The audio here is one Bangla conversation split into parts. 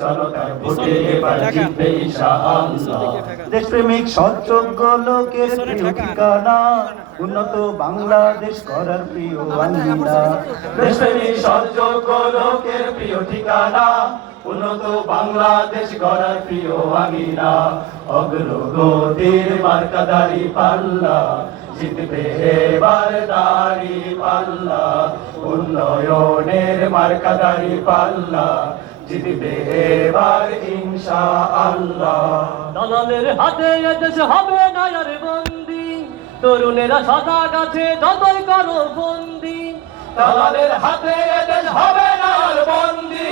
জনতার ভোটে এবার জিতবে ইনশাআল্লাহ। দেশপ্রেমিক লোকের প্রিয় ঠিকানা উন্নত বাংলাদেশ করার প্রিয় আঙ্গিনা। দেশপ্রেমিক লোকের প্রিয় ঠিকানা উন্নত বাংলাদেশ গড়ার প্রিয় অগ্রগতির মার্কাদারি পাল্লা জিতবে এবার দাড়ি পাল্লা। উন্নয়নের মার্কাদারি পাল্লা জিতবে এবার দালালের হাতে এদেশ হবে না আর বন্দি। তরুণেরা সাদা গাছে যতই করো বন্দি। দালালের হাতে এদেশ হবে না আর বন্দি।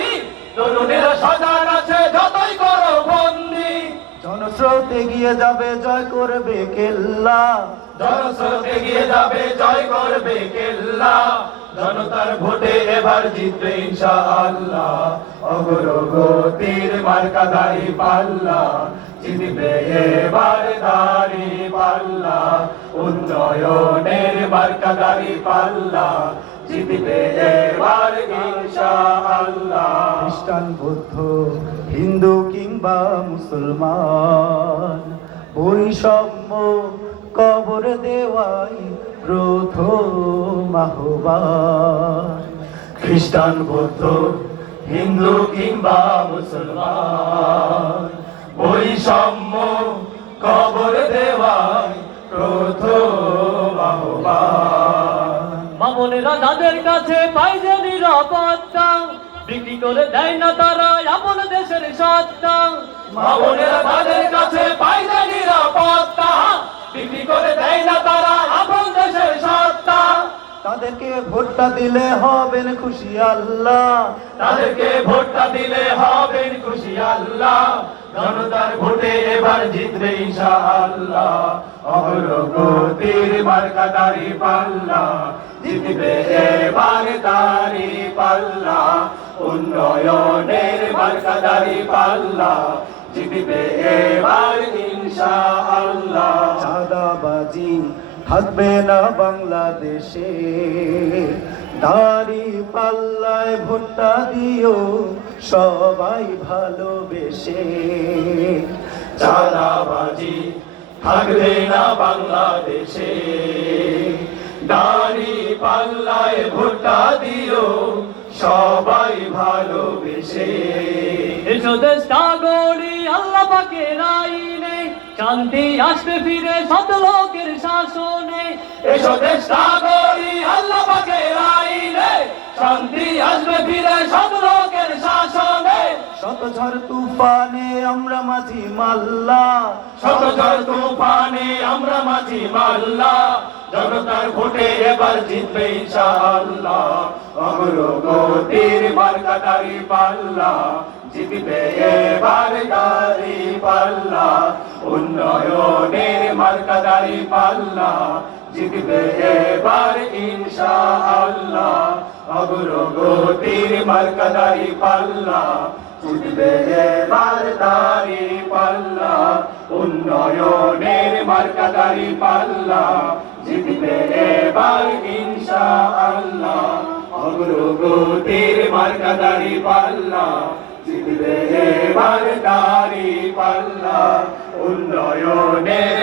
তরুণেরা সাদা আছে যতই করো বন্দি। জনস্রোত এগিয়ে যাবে জয় করবে কেল্লা। জনস্রোত গিয়ে যাবে জয় করবে কেল্লা। জনতার ভোটে এবার জিতবে ইনশাআল্লাহ। অগ্রগতির মার্কা দাড়ি পাল্লা, জিতবে এবার দাড়ি পাল্লা। উন্নয়নের মার্কা দাড়ি পাল্লা, জিতবে এবার ইনশাআল্লাহ। খ্রিস্টান, বৌদ্ধ, হিন্দু কিংবা মুসলমান, বৈষম্য কবর দেওয়াই প্রথম। আহ্বান খ্রিস্টান বৌদ্ধ হিন্দু কিংবা মুসলমান বৈষম্য কবর দেওয়াই প্রথম আহ্বান মামনেরা যাদের কাছে পাই যে নিরাপত্তা বিক্রি করে দেয় না তারা আপন দেশের সত্তা মামনেরা তাদের কাছে পাইলে তাদেরকে ভোটটা দিলে হবেন খুশি আল্লাহ। তাদেরকে ভোটটা দিলে হবেন খুশি আল্লাহ। জনতার ভোটে এবার জিতবে ইনশাআল্লাহ। অগ্রগতির মার্কা দাড়ি পাল্লা। জিতবে এবার দাড়ি পাল্লা। উন্নয়নের মার্কা দাড়ি পাল্লা। জিতবে এবার ইনশাআল্লাহ। থাকবে না বাংলাদেশে। দাড়ি পাল্লায় ভোটটা দিও সবাই ভালোবেসে। চাঁদাবাজি থাকবে না বাংলাদেশে। দাড়ি পাল্লায় ভোটটা দিও সবাই ভালোবেসে। এসো দেশ নাগরি, আল্লাহ পাকের আইনে। শান্তি আসবে ফিরে শত লোকের শাসনে। এসো দেশ নাগরি আল্লাহ পাকের আইনে। শান্তি আসবে ফিরে সব লোকের শাসনে। শত ঝড় তুফানে আমরা মাঝি মাল্লা। শত ঝড় তুফানে আমরা মাঝি মাল্লা। জনতার ভোটে এবার জিতবে ইনশাআল্লাহ। অগ্রগতির মার্কা দাড়ি পাল্লা। জিতবে এবার দাড়ি পাল্লা, উন্নয়নের মার্কা দাড়ি পাল্লা, জিতবে এবার ইনশাআল্লাহ। অগ্রগতির মার্কা দাড়ি পাল্লা, জিতবে এবার দাড়ি পাল্লা, উন্নয়নের মার্কা দাড়ি পাল্লা, জিতবে এবার ইনশাআল্লাহ। অগ্রগতির মার্কা দাড়ি পাল্লা জিতবে এবার দাড়ি পাল্লা উন্নয়নের